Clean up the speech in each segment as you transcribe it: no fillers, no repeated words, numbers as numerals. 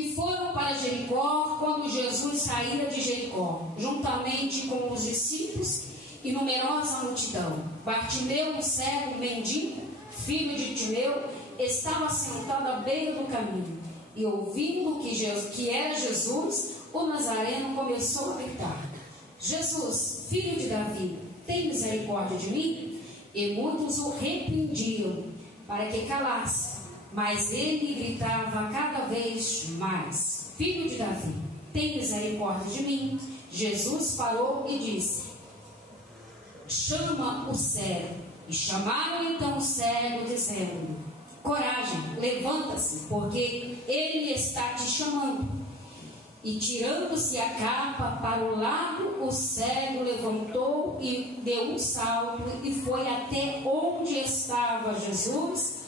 E foram para Jericó quando Jesus saía de Jericó, juntamente com os discípulos e numerosa multidão. Bartimeu, o cego, mendigo, filho de Timeu, estava sentado à beira do caminho. E ouvindo que era Jesus, o Nazareno começou a gritar: Jesus, filho de Davi, tem misericórdia de mim? E muitos o repreendiam para que calasse. Mas ele gritava cada vez mais: Filho de Davi, tem misericórdia de mim? Jesus parou e disse: Chama o cego. E chamaram então o cego, dizendo: Coragem, levanta-se, porque ele está te chamando. E tirando-se a capa para o lado, o cego levantou e deu um salto e foi até onde estava Jesus.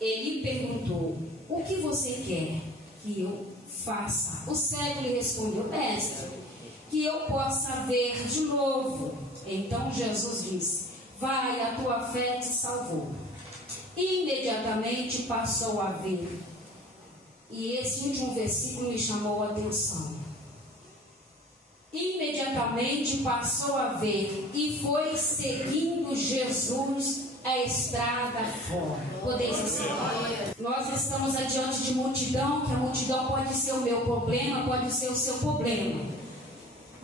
Ele perguntou: O que você quer que eu faça? O cego lhe respondeu: Mestre, que eu possa ver de novo. Então Jesus disse: Vai, a tua fé te salvou. Imediatamente passou a ver. E esse último versículo me chamou a atenção. Imediatamente passou a ver e foi seguindo Jesus a estrada fora. Podeis dizer, nós estamos adiante de multidão, que a multidão pode ser o meu problema, pode ser o seu problema.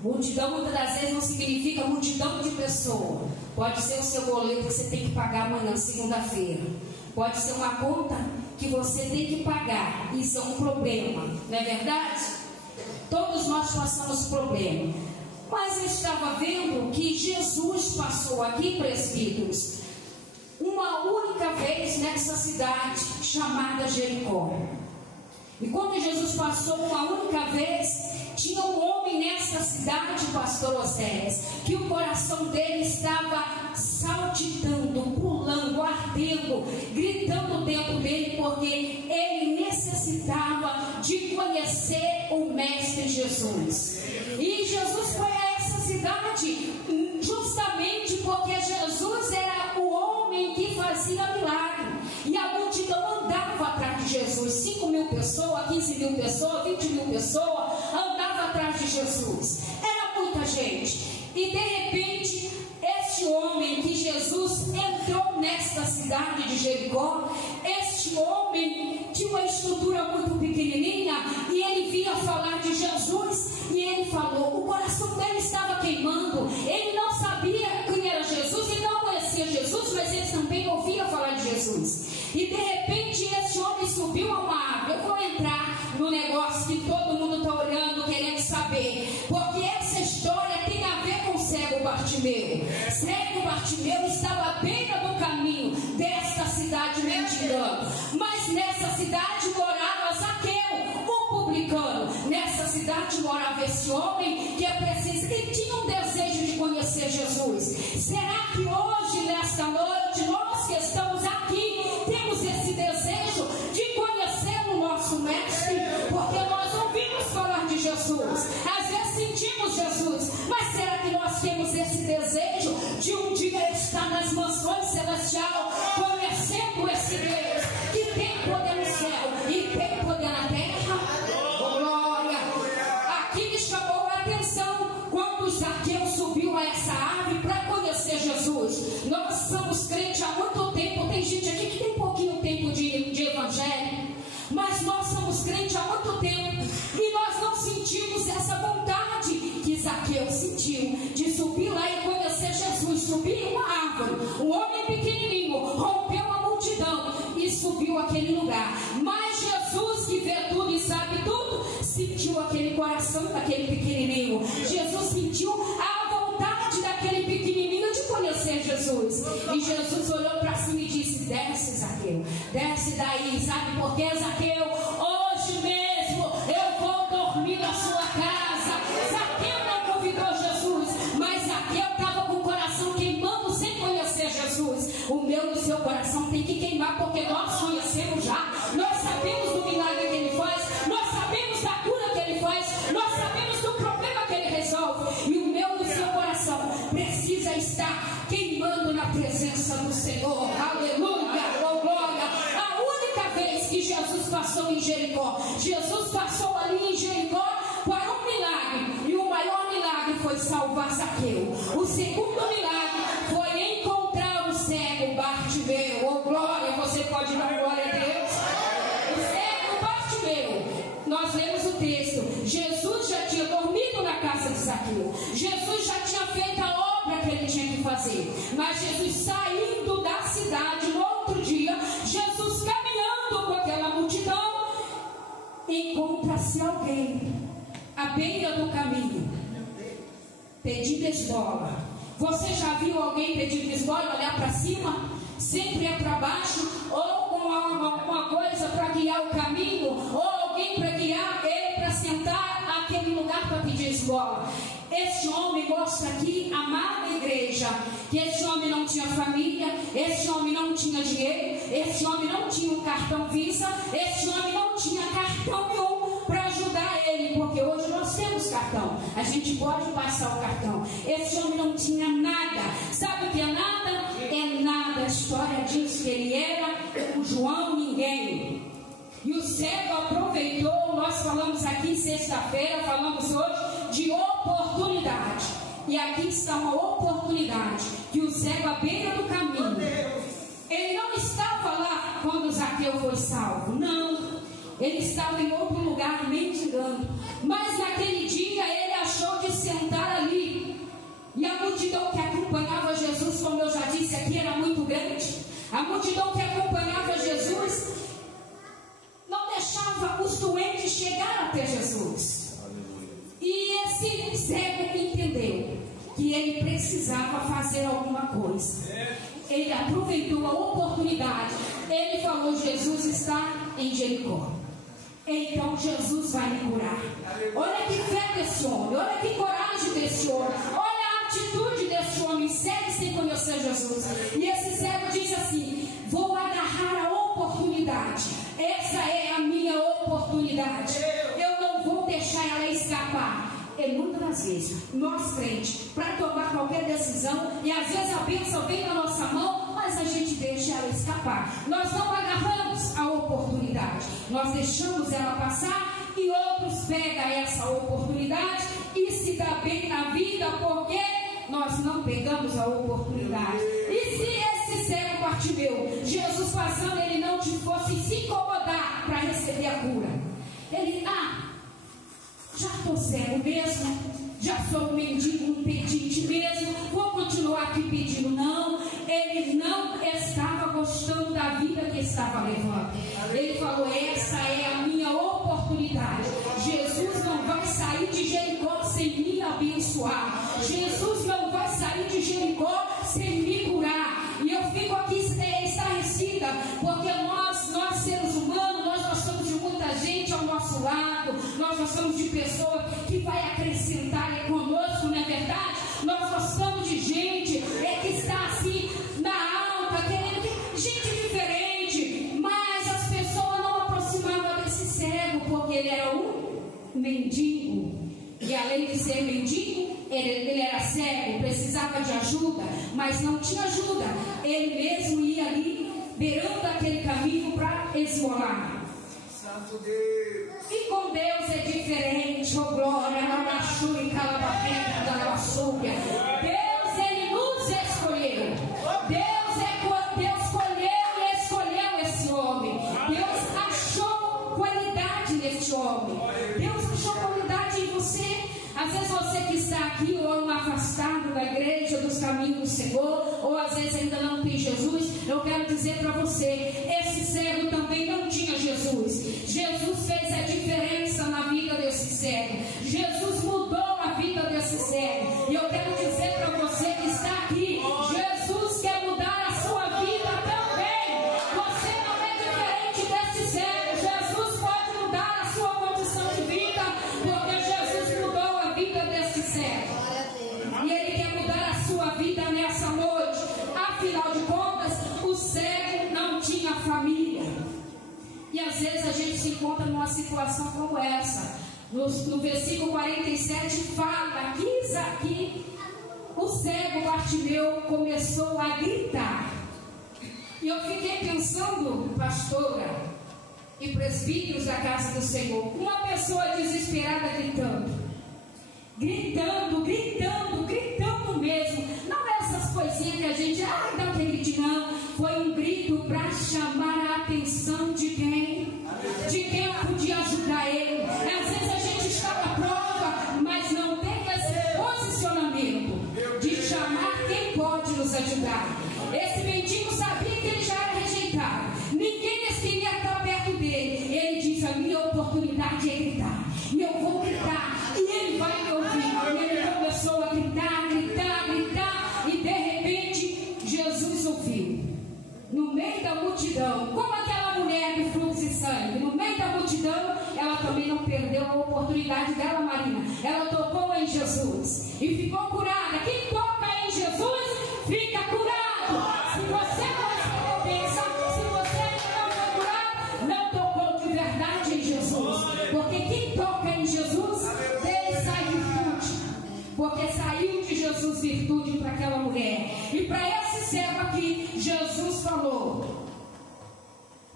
Multidão muitas das vezes não significa multidão de pessoas. Pode ser o seu boleto que você tem que pagar amanhã, segunda-feira. Pode ser uma conta que você tem que pagar. Isso é um problema, não é verdade? Todos nós passamos problema. Mas eu estava vendo que Jesus passou aqui, presbíteros, uma única vez nessa cidade chamada Jericó. E quando Jesus passou uma única vez, tinha um homem nessa cidade, pastor Oséias, que o coração dele estava saltitando, pulando, ardendo, gritando dentro dele, porque ele necessitava de conhecer o Mestre Jesus. E Jesus foi a essa cidade justamente porque Jesus era o homem que fazia milagre. E a multidão andava atrás de Jesus. 5.000 pessoas, 15.000 pessoas, 20.000 pessoas andava atrás de Jesus. Era muita gente. E de repente, este homem que Jesus entrou nesta cidade de Jericó, este homem tinha uma estrutura muito pequenininha, e ele vinha falar de Jesus, e ele falou, o coração dele estava queimando. Ele não sabia quem era Jesus, ele não conhecia Jesus, mas ele também ouvia falar de Jesus. E de repente esse homem subiu a uma árvore. Eu vou entrar no negócio que todo mundo está olhando, querendo saber, porque essa história tem a ver com o cego Bartimeu. Cego Bartimeu estava à beira do caminho desta cidade mendigando. Mas nessa cidade morava Zaqueu, o publicano. Nessa cidade morava esse homem que tinha um desejo de conhecer Jesus. Será que hoje, nesta noite, nós que estamos aqui, temos esse desejo de conhecer o nosso Mestre? Porque nós ouvimos falar de Jesus, às vezes sentimos Jesus, mas será que nós temos esse desejo de um dia estar nas mansões celestiais, conhecendo esse Deus que tem poder no céu e tem poder na terra? Oh, glória! Aqui me chamou a atenção quando Zaqueu subiu a essa árvore para conhecer Jesus. Nós somos crentes há muito tempo. Tem gente aqui que tem pouquinho tempo de evangelho, mas nós somos crentes há muito tempo e nós não sentimos essa vontade que Zaqueu sentiu de subir lá e conhecer Jesus. Subir uma árvore, um homem pequenininho rompeu a multidão e subiu aquele lugar. Mas Jesus, que vê tudo e sabe tudo, sentiu aquele coração daquele pequenininho. Jesus sentiu a vontade daquele pequenininho de conhecer Jesus. E Jesus olhou para cima e disse: desce, Zaqueu, desce daí. Sabe por quê, Zaqueu? Hoje mesmo eu vou dormir na sua casa. Zaqueu não convidou Jesus, mas Zaqueu estava com o coração queimando sem conhecer Jesus. O meu e o seu coração tem que queimar, porque nós conhecemos já. Nós sabemos do milagre que ele faz, nós sabemos da cura que ele faz, nós sabemos do problema que ele resolve. E o meu e o seu coração precisa estar queimando na presença do Senhor. Aleluia, oh glória. A única vez que Jesus passou passou em Jericó. Jesus passou ali em Jericó para um milagre, e o maior milagre foi salvar Zaqueu. O segundo milagre foi encontrar o cego Bartimeu. Oh glória, você pode dar glória a Deus. O cego Bartimeu, nós lemos o texto, Jesus já tinha dormido na casa de Zaqueu, Jesus já tinha feito a obra que ele tinha que fazer, mas Jesus saindo da cidade no outro dia, Jesus caminhando com aquela multidão, encontra-se alguém à beira do caminho pedindo esmola. Você já viu alguém pedindo esmola, olhar para cima? Sempre é para baixo, ou com alguma coisa para guiar o caminho, ou alguém para guiar ele para sentar naquele lugar para pedir esmola. Este homem mostra aqui, amada igreja, que esse homem não tinha família, esse homem não tinha dinheiro, esse homem não tinha um cartão Visa, esse homem não tinha cartão nenhum para ajudar ele, porque hoje nós temos cartão, a gente pode passar o cartão. Esse homem não tinha nada. Sabe o que é nada? É nada. A história diz que ele era o João Ninguém. E o cego aproveitou, nós falamos aqui sexta-feira, falamos hoje de oportunidade. E aqui está uma oportunidade, que o cego à beira do caminho, ele não estava lá quando Zaqueu foi salvo, não. Ele estava em outro lugar mendigando. Mas naquele dia ele achou de sentar ali. E a multidão que acompanhava Jesus, como eu já disse aqui, era muito grande. A multidão que acompanhava Jesus não deixava os doentes chegar até Jesus. E esse cego entendeu que ele precisava fazer alguma coisa. Ele aproveitou a oportunidade. Ele falou: Jesus está em Jericó, então Jesus vai me curar. Olha que fé desse homem, olha que coragem desse homem, olha a atitude desse homem, cego sem conhecer Jesus. E esse cego diz assim: vou agarrar a oportunidade, essa é a minha oportunidade, eu não vou deixar ela escapar. E muitas das vezes, nós crentes, para tomar qualquer decisão, e às vezes a bênção vem na nossa mão, mas a gente deixa ela escapar. Nós não agarramos a oportunidade, nós deixamos ela passar, e outros pegam essa oportunidade e se dá bem na vida, porque nós não pegamos a oportunidade. E se esse cego Bartimeu, Jesus passando, ele não fosse se incomodar para receber a cura, ele, já estou cego mesmo, já sou um mendigo, um pedinte mesmo, vou continuar aqui pedindo. Não, ele não estava gostando da vida que estava levando. Ele falou: essa é a minha oportunidade. Jesus não vai sair de Jericó sem me abençoar. Jesus não vai sair de Jericó sem me curar. E eu fico aqui estarrecida, porque nós seres humanos, nós gostamos de muita gente ao nosso lado, nós gostamos de pessoas que vai acrescentar conosco, não é verdade? Nós gostamos de gente que está assim na alta, querendo gente diferente, mas as pessoas não aproximavam desse cego, porque ele era um mendigo, e além de ser mendigo, ele era cego, precisava de ajuda, mas não tinha ajuda. Ele mesmo ia ali beirando aquele caminho para esmolar. Santo Deus. E com Deus é diferente. Oh glória, Deus, ele nos escolheu. Deus escolheu esse homem. Deus achou qualidade neste homem. Deus achou qualidade em você. Às vezes você que está aqui ou afastado da igreja, dos caminhos do Senhor, ou às vezes ainda não tem Jesus, eu quero dizer para você, esse cego também não tinha Jesus. Jesus fez a diferença na vida desse cego. Jesus mudou a vida desse cego. E eu quero dizer para você que está aqui, Jesus quer mudar a sua vida também. Você não é diferente desse cego. Jesus pode mudar a sua condição de vida, porque Jesus mudou a vida desse cego. E Ele quer mudar a sua vida nessa noite. Afinal de contas, o cego não tinha família. E às vezes a gente se encontra numa situação como essa. No versículo 47 fala, diz aqui, o cego Bartimeu começou a gritar. E eu fiquei pensando, pastora, e presbíteros da casa do Senhor. Uma pessoa desesperada gritando mesmo. Não é essas coisinhas que a gente, dá aquele grito, não. Foi um grito para chamar a atenção de quem? De quem podia ajudar ele. Às vezes a gente está na prova, mas não tem esse posicionamento de chamar quem pode nos ajudar. Esse mendigo sabia que ele já era rejeitado. Ninguém queria estar perto dele. Ele disse: a minha oportunidade é gritar. E eu vou gritar. E ele vai me ouvir. E ele começou a gritar. E de repente, Jesus ouviu. No meio da multidão. Como aquela mulher de fluxo de sangue. No meio da multidão, ela também não perdeu a oportunidade dela, Marina. Ela tocou em Jesus. E ficou curada. Quem toca em Jesus, fica curado. Se você não recebeu bênção, se você não foi curado, não tocou de verdade em Jesus. Porque quem toca em Jesus, dele sai virtude. Porque saiu de Jesus virtude para aquela mulher. E para esse servo aqui, Jesus falou: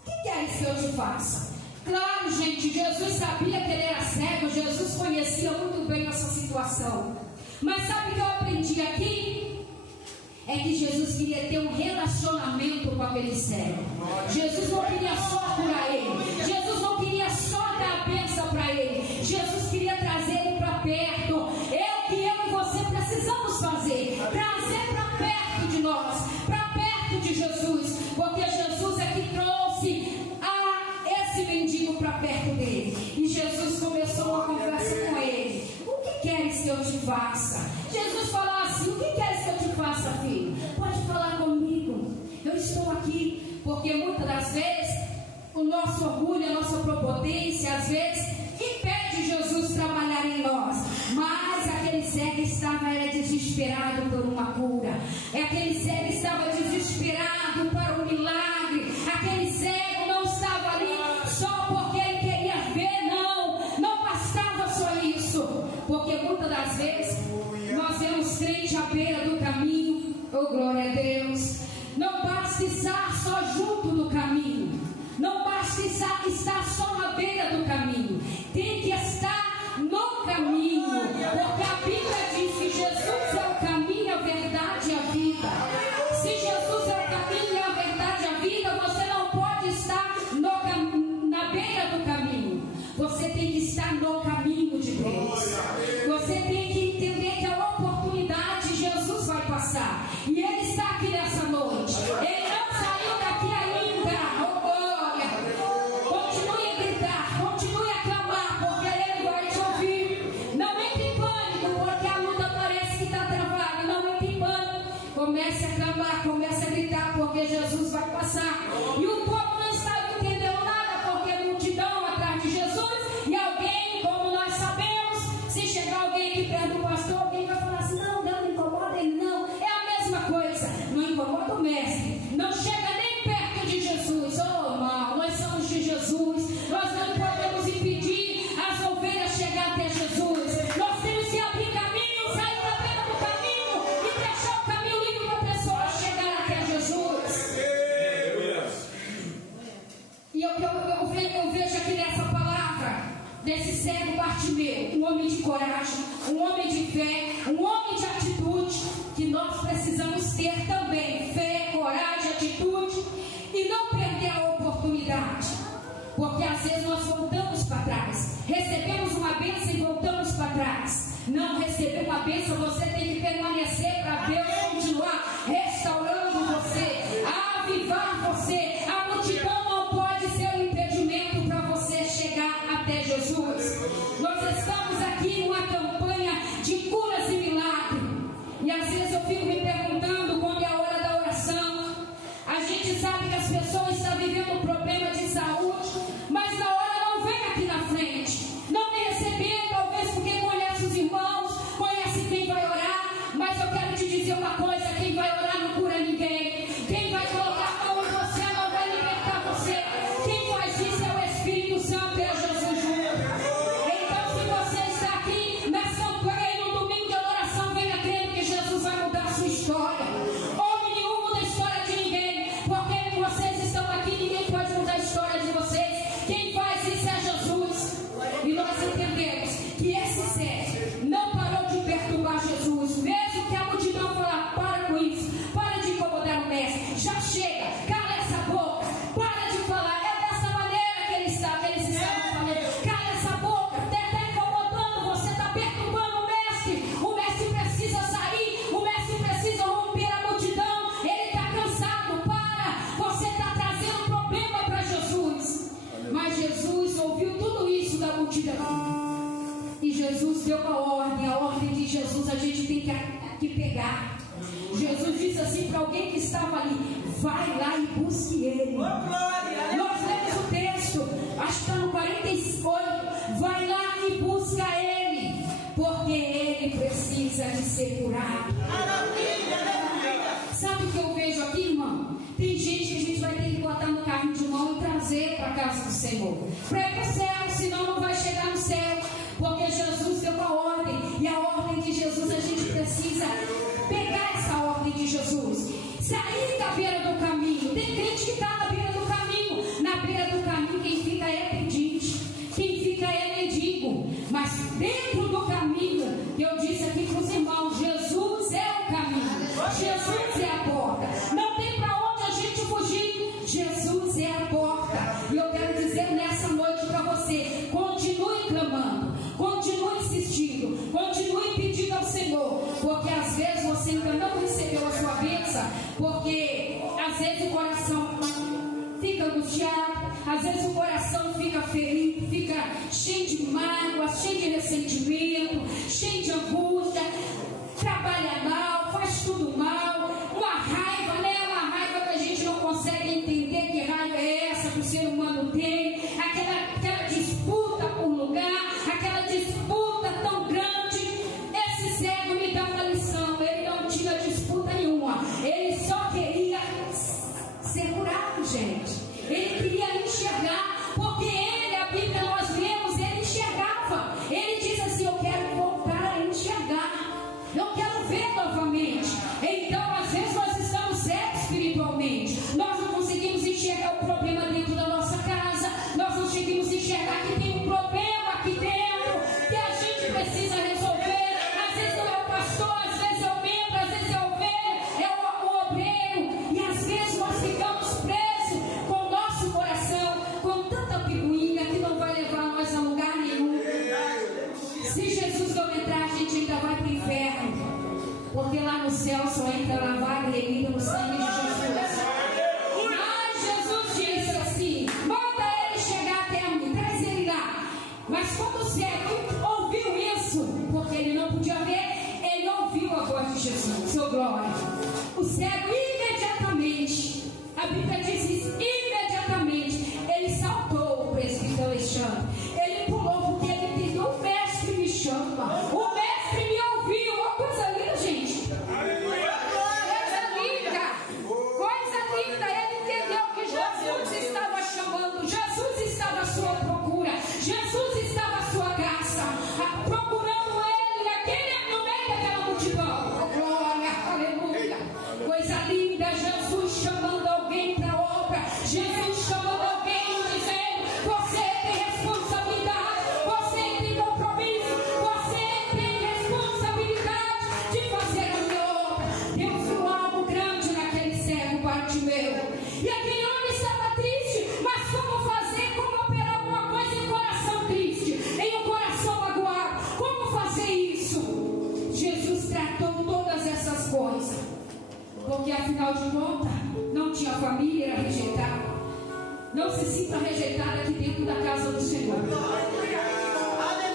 o que queres que eu te faça? Claro, gente, Jesus sabia que ele era cego. Jesus conhecia muito bem essa situação. Mas sabe o que eu aprendi aqui? É que Jesus queria ter um relacionamento com aquele cego. Jesus não queria só curar ele. Jesus não queria só dar a bênção para ele. Jesus queria trazer ele para perto. É o que eu e você precisamos fazer. Trazer para perto de nós. Para perto de Jesus. Porque Jesus é que trouxe esse mendigo para perto dele. E Jesus começou uma conversa com ele. O que queres que eu te faça? Jesus falou assim: o que queres que eu te faça, filho? Pode falar comigo. Eu estou aqui. Porque muitas das vezes o nosso orgulho, a nossa prepotência, às vezes impede Jesus trabalhar em nós. Mas aquele cego era desesperado por uma cura. Aquele cego estava desesperado para um milagre. Aquele cego não estava ali só porque ele queria ver, não bastava só isso. Porque muitas das vezes nós vemos crente à beira do caminho. Oh, glória a Deus. Não basta estar só junto do caminho. Não basta estar só na beira do caminho. Tem que estar no caminho. Porque a Bíblia diz que Jesus é o caminho, a verdade e a vida. Se Jesus é o caminho, a verdade e a vida, você não pode estar na beira do caminho. Você tem que estar no caminho de Deus. Você tem que entender que a oportunidade Jesus vai passar. E Ele está aqui nessa noite. Ele não saiu daqui ainda. Oh, glória. Continue a gritar, continue a clamar, porque Ele vai te ouvir. Não entre em pânico, porque a luta parece que está travada. Não entre em pânico. Comece a clamar, comece a gritar, porque Jesus vai passar. E o povo não está entendendo nada, porque a multidão atrás de Jesus. E alguém, como nós sabemos, se chegar alguém aqui perto do pastor, alguém vai falar assim: não incomoda ele, não. É a mesma coisa. Não incomoda o mestre. Não chega nem perto de Jesus. Oh, irmão, nós somos de Jesus. Nós não podemos impedir as ovelhas chegar até Jesus. Nós temos que abrir caminho, sair da beira do caminho e deixar o caminho livre para a pessoa chegar até Jesus. E eu vejo aqui nessa palavra, desse cego Bartimeu, um homem de coragem, um homem de fé, um homem de atitude, que nós precisamos ter também: fé, coragem, atitude, e não perder a oportunidade. Porque às vezes nós voltamos para trás, recebemos uma bênção e voltamos para trás. Não receber uma bênção, você tem que permanecer para Deus continuar restaurando você, avivar você. A multidão não pode ser um impedimento para você chegar até Jesus. Nós estamos aqui em uma campanha de curas e milagres. E às vezes eu fico me perguntando, quando é a hora da oração, a gente sabe que as pessoas estão vivendo um problema de saúde, mas na hora não vem aqui na frente, não me receber, talvez porque conhece os irmãos, conhece quem vai orar. Mas eu quero te dizer uma coisa: quem vai orar deu uma ordem, a ordem de Jesus a gente tem que pegar. Jesus disse assim para alguém que estava ali: vai lá e busque ele. Nós lemos o texto, acho que está no 48. Vai lá e busca ele, porque ele precisa de ser curado. Sabe o que eu vejo aqui, irmão? Tem gente que a gente vai ter que botar no carrinho de mão e trazer para a casa do Senhor, para ir para o céu, senão não vai chegar no céu, porque Jesus deu uma ordem, e a ordem de Jesus a gente precisa pegar essa ordem de Jesus, sair da beira do caminho. Tem crente que está na beira do caminho. Na beira do caminho quem fica é pedinte, quem fica é mendigo. Mas dentro do caminho, eu disse aqui para os irmãos, Jesus é o caminho, Jesus é a porta. Não tem para onde a gente fugir, Jesus é a porta. E eu quero dizer nessa noite para você: continue clamando, continue insistindo, continue pedindo ao Senhor, porque às vezes você ainda não recebeu a sua bênção, porque às vezes o coração fica angustiado, às vezes o coração fica ferido, fica cheio de mágoa, cheio de ressentimento, cheio de angústia, trabalha mal, faz tudo mal, uma raiva, né? Uma raiva que a gente não consegue entender que raiva é essa que o ser humano tem, aquela disputa por lugar, aquela disputa tão grande. Esse cego me dá uma lição, ele não tinha disputa nenhuma, ele só queria ser curado, gente. Ele queria enxergar, porque ele, a Bíblia nós lemos, ele enxergava. Ele diz assim: eu quero voltar a enxergar, eu quero ver novamente. Então às vezes nós estamos cegos espiritualmente, nós não conseguimos enxergar o problema dentro da nossa casa, nós não conseguimos enxergar que tem um problema aqui dentro que a gente precisa resolver. Às vezes não é o pastor, às vezes é o membro, às vezes é a ovelha, é o obreiro, e às vezes nós ficamos presos com o nosso coração, com tanta picuinha que não vai levar nós a lugar nenhum. Se Jesus não entrar, a gente ainda vai para o inferno, porque lá no céu só entra lavado e remida no sangue de Jesus. Mas Jesus disse assim: manda ele chegar até mim, traz ele lá. Mas quando o cego ouviu isso, porque ele não podia ver, ele ouviu a voz de Jesus, seu glória. O cego imediatamente, a Bíblia diz isso, imediatamente, ele saltou, o presbítero Alexandre. Ele pulou porque ele entendeu: o mestre me chama, o mestre me ouviu. Uma coisa linda, gente. Coisa linda. Ele entendeu que Jesus estava chamando, Jesus estava à sua procura, Jesus estava à sua graça, procurando ele no meio daquela multidão. Glória, aleluia. Coisa linda, Jesus chamando alguém para a obra, Jesus chamando alguém dizendo: você tem responsabilidade, você tem compromisso, você tem responsabilidade de fazer a minha obra. Deus viu algo grande naquele cego Bartimeu, e aquele homem estava triste, mas como fazer, como operar alguma coisa em um coração triste, em um coração magoado? Como fazer isso? Jesus tratou todas essas coisas, porque afinal de contas não tinha família, era rejeitado. Não se sinta rejeitado aqui dentro da casa do Senhor.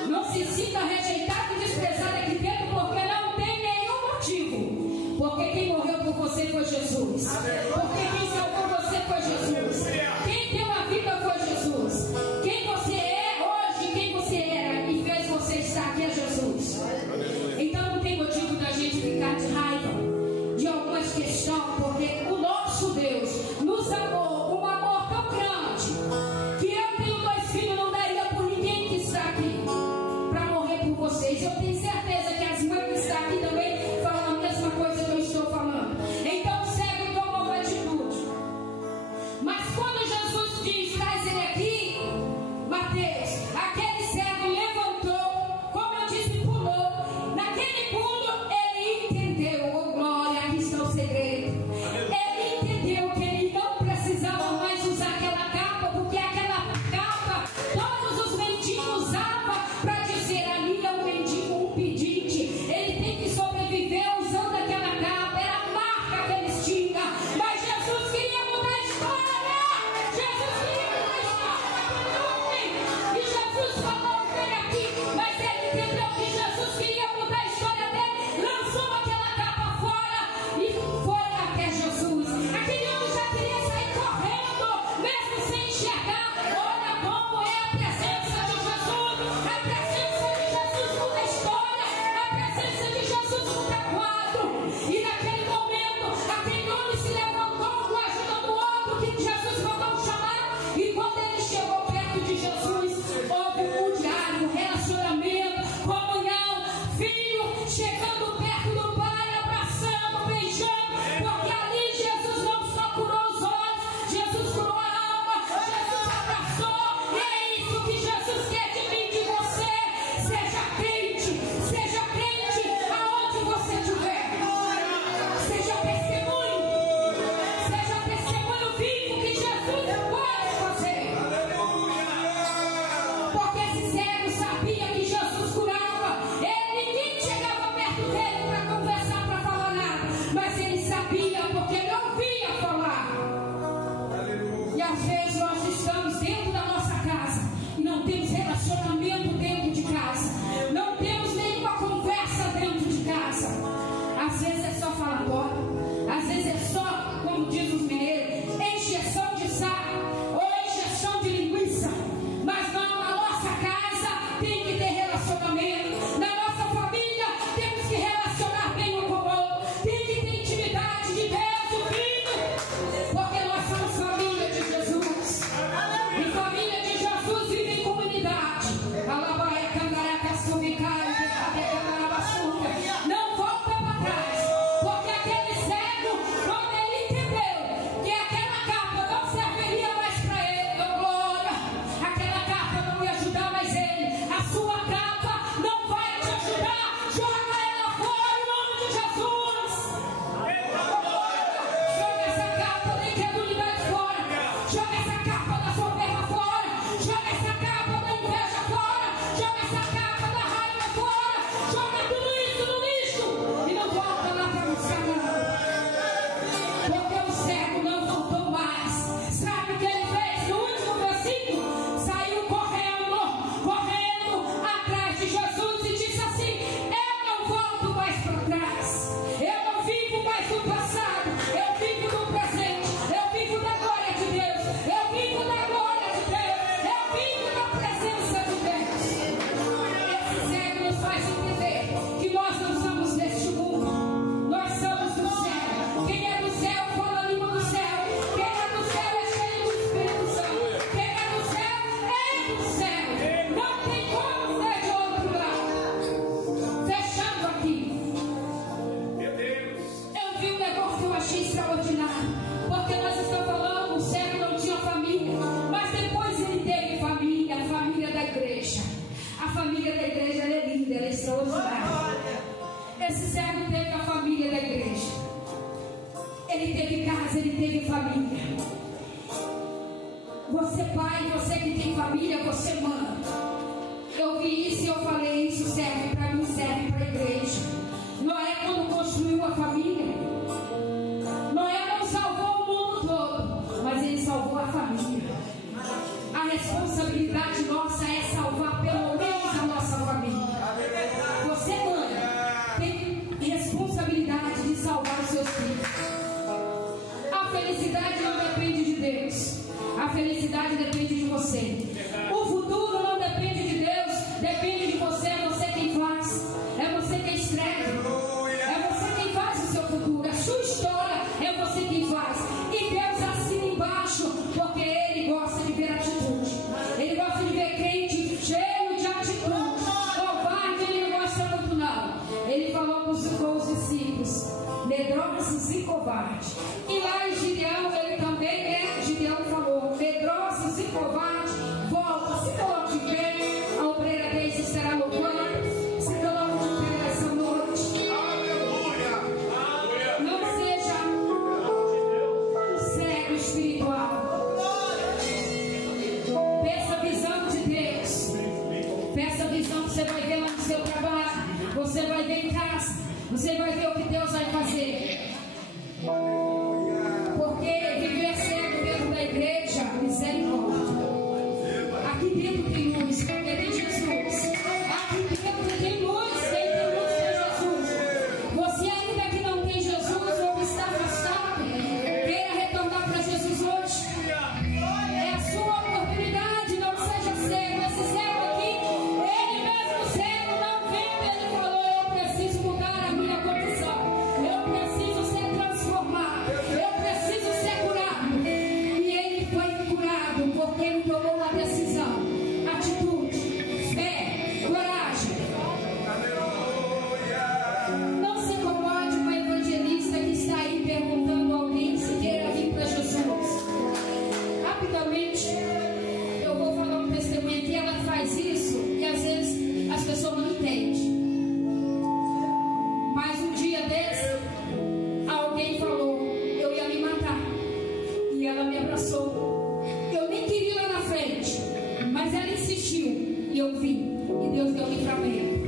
Não se sinta rejeitado e desprezado aqui dentro, porque não tem nenhum motivo. Porque quem morreu por você foi Jesus, porque quem salvou você foi Jesus, quem deu a vida foi Jesus, quem você é hoje, quem você era e fez você estar aqui é Jesus. Então não tem motivo da gente ficar de raiva de algumas questões, porque o nosso Deus nos amou com um amor tão grande que eu tenho 2 filhos, não daria por ninguém que está aqui para morrer por vocês. Eu tenho certeza que as mães que estão aqui também falam a mesma coisa que eu estou falando. Então o cego tomou uma atitude. Você pai, você que tem família, você mãe. Eu vi isso e eu falei, isso serve para mim, serve para a igreja. Noé, quando construiu a família, Noé não salvou o mundo todo, mas ele salvou a família. A responsabilidade nossa é salvar pelo menos a nossa família. Você, mãe, tem responsabilidade de salvar os seus filhos. A felicidade não depende de Deus, a felicidade depende de você. O futuro não depende de Deus, depende de você. É você quem faz, é você quem escreve, é você quem faz o seu futuro. A sua história é você quem faz. E Deus assina embaixo, porque Ele gosta de ver atitude. Ele gosta de ver crente cheio de atitude. Covarde Ele não gosta muito não. Ele falou com os discípulos, medrosos e covardes. E lá em Gideão, ele também Gideão falou, medrosos e covardes, volta, se coloque de pé, a obreira deles será louvada, se coloque de pé nessa noite. Aleluia. Não seja um cego espiritual. Peça a visão de Deus. Peça a visão que você vai ver lá no seu trabalho, você vai ver em casa, você vai ver o que Deus vai fazer. Porque viver cego dentro da igreja, misericórdia. Aqui dentro tem luz, porque tem Jesus. Aqui dentro tem luz, tem luz de Jesus. Você ainda que não tem Jesus ou está afastado, queira retornar para Jesus hoje. É a sua oportunidade, não seja cego. Esse cego aqui, ele mesmo cego, não vendo, ele falou, eu preciso mudar a minha condição. Eu preciso ser transformado. Eu preciso ser curado. E ele foi curado porque ele tomou uma decisão. Atitude, fé, coragem. Não se incomode com o evangelista que está aí perguntando a alguém se queira vir para Jesus. Rapidamente, eu vou falar um testemunho aqui. Ela faz isso e às vezes as pessoas não entendem. Mas um dia desse, alguém falou, eu ia me matar. E ela me abraçou. Eu nem queria ir lá na frente, mas ela insistiu. E eu vim. E Deus deu livramento.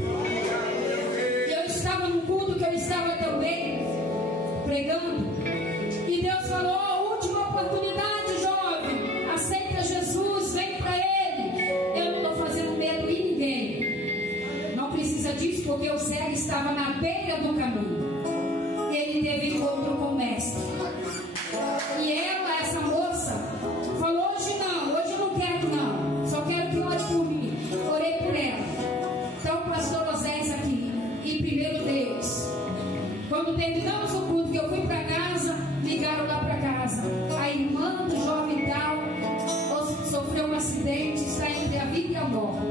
Eu estava num culto que eu estava também pregando. E Deus falou, ó, última oportunidade, jovem. Aceita Jesus, vem para Ele. Eu não estou fazendo medo em ninguém. Não precisa disso, porque o cego estava na beira do caminho. Ele teve encontro com o mestre. E ela, essa moça, falou, hoje não quero não. Só quero que ore por mim. Orei por ela. Então o pastor Osés aqui. E primeiro Deus. Quando terminamos o culto, que eu fui para casa, ligaram lá para casa. A irmã do jovem tal sofreu um acidente, está entre a vida e a morte.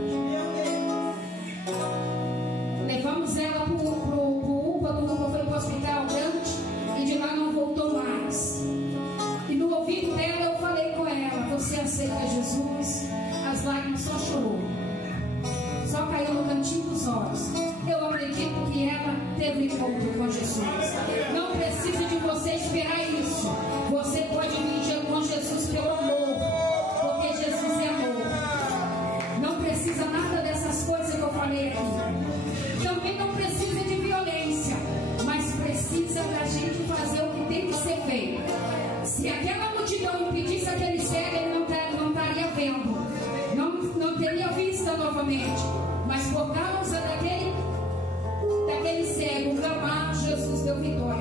Levamos ela para o UPA, do UPA foi para o hospital grande e de lá não voltou mais. E no ouvido dela eu falei com ela, você aceita Jesus? As lágrimas só chorou, só caiu no cantinho dos olhos. Eu acredito que ela teve encontro com Jesus. Não precisa de você esperar isso. Você pode vir com Jesus pelo amor, porque Jesus é amor. Não precisa nada dessas coisas que eu falei aqui. Também não precisa de violência, mas precisa da gente fazer o que tem que ser feito. Se aquela multidão impedisse aquele cego, ele não estaria vendo, não teria vista novamente. Mas por causa daquele cego clamar, Jesus deu vitória.